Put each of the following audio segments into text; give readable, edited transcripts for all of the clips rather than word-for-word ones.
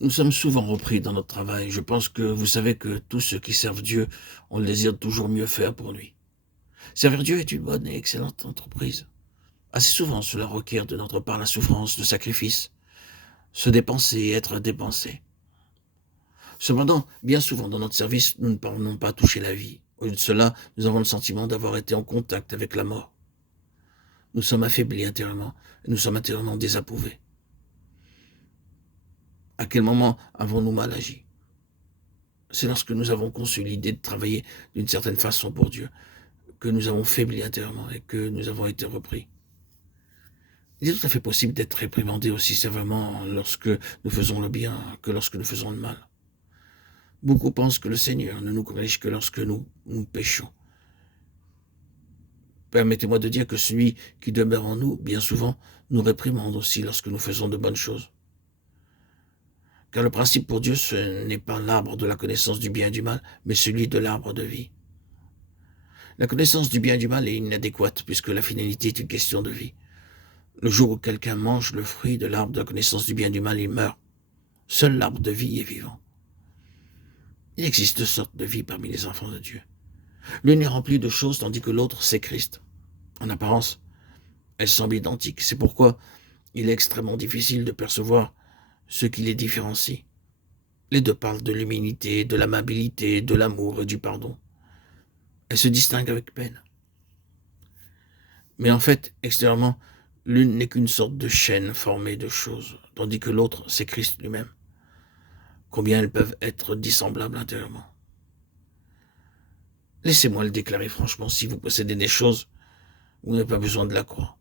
Nous sommes souvent repris dans notre travail. Je pense que vous savez que tous ceux qui servent Dieu ont le désir de toujours mieux faire pour lui. Servir Dieu est une bonne et excellente entreprise. Assez souvent, cela requiert de notre part la souffrance, le sacrifice, se dépenser et être dépensé. Cependant, bien souvent dans notre service, nous ne parvenons pas à toucher la vie. Au lieu de cela, nous avons le sentiment d'avoir été en contact avec la mort. Nous sommes affaiblis intérieurement et nous sommes intérieurement désapprouvés. À quel moment avons-nous mal agi? C'est lorsque nous avons conçu l'idée de travailler d'une certaine façon pour Dieu, que nous avons faibli intérieurement et que nous avons été repris. Il est tout à fait possible d'être réprimandé aussi sévèrement lorsque nous faisons le bien que lorsque nous faisons le mal. Beaucoup pensent que le Seigneur ne nous corrige que lorsque nous péchons. Permettez-moi de dire que celui qui demeure en nous, bien souvent, nous réprimande aussi lorsque nous faisons de bonnes choses. Car le principe pour Dieu, ce n'est pas l'arbre de la connaissance du bien et du mal, mais celui de l'arbre de vie. La connaissance du bien et du mal est inadéquate puisque la finalité est une question de vie. Le jour où quelqu'un mange le fruit de l'arbre de la connaissance du bien et du mal, il meurt. Seul l'arbre de vie est vivant. Il existe deux sortes de vie parmi les enfants de Dieu. L'une est remplie de choses tandis que l'autre, c'est Christ. En apparence, elles semblent identiques. C'est pourquoi il est extrêmement difficile de percevoir ce qui les différencie. Les deux parlent de l'humilité, de l'amabilité, de l'amour et du pardon. Elles se distinguent avec peine. Mais en fait, extérieurement, l'une n'est qu'une sorte de chaîne formée de choses, tandis que l'autre, c'est Christ lui-même. Combien elles peuvent être dissemblables intérieurement. Laissez-moi le déclarer franchement, si vous possédez des choses, vous n'avez pas besoin de la croix.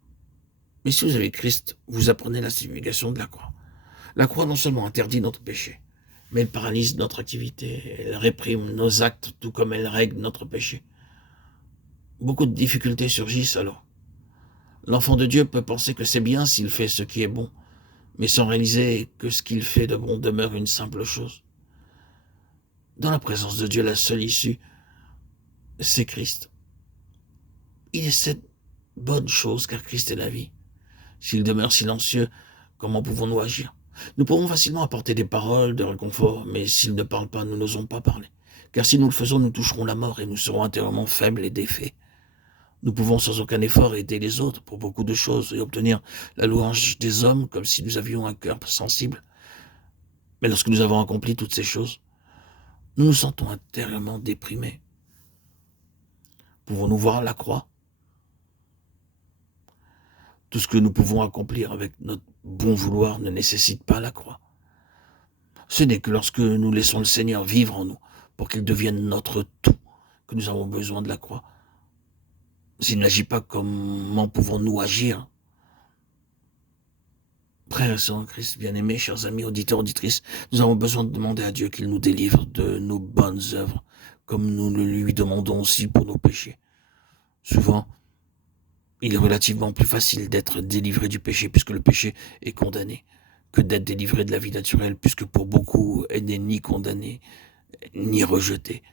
Mais si vous avez Christ, vous apprenez la signification de la croix. La croix non seulement interdit notre péché, mais elle paralyse notre activité, elle réprime nos actes, tout comme elle règle notre péché. Beaucoup de difficultés surgissent alors. L'enfant de Dieu peut penser que c'est bien s'il fait ce qui est bon, mais sans réaliser que ce qu'il fait de bon demeure une simple chose. Dans la présence de Dieu, la seule issue, c'est Christ. Il est cette bonne chose car Christ est la vie. S'il demeure silencieux, comment pouvons-nous agir? Nous pouvons facilement apporter des paroles de réconfort, mais s'il ne parle pas, nous n'osons pas parler. Car si nous le faisons, nous toucherons la mort et nous serons intérieurement faibles et défaits. Nous pouvons sans aucun effort aider les autres pour beaucoup de choses et obtenir la louange des hommes comme si nous avions un cœur sensible. Mais lorsque nous avons accompli toutes ces choses, nous nous sentons intérieurement déprimés. Pouvons-nous voir la croix? Tout ce que nous pouvons accomplir avec notre bon vouloir ne nécessite pas la croix. Ce n'est que lorsque nous laissons le Seigneur vivre en nous, pour qu'il devienne notre tout, que nous avons besoin de la croix. S'il n'agit pas, comment pouvons-nous agir? Frères et sœurs en Christ, bien-aimés, chers amis, auditeurs, auditrices, nous avons besoin de demander à Dieu qu'il nous délivre de nos bonnes œuvres, comme nous le lui demandons aussi pour nos péchés. Souvent, il est relativement plus facile d'être délivré du péché, puisque le péché est condamné, que d'être délivré de la vie naturelle, puisque pour beaucoup, elle n'est ni condamnée, ni rejetée.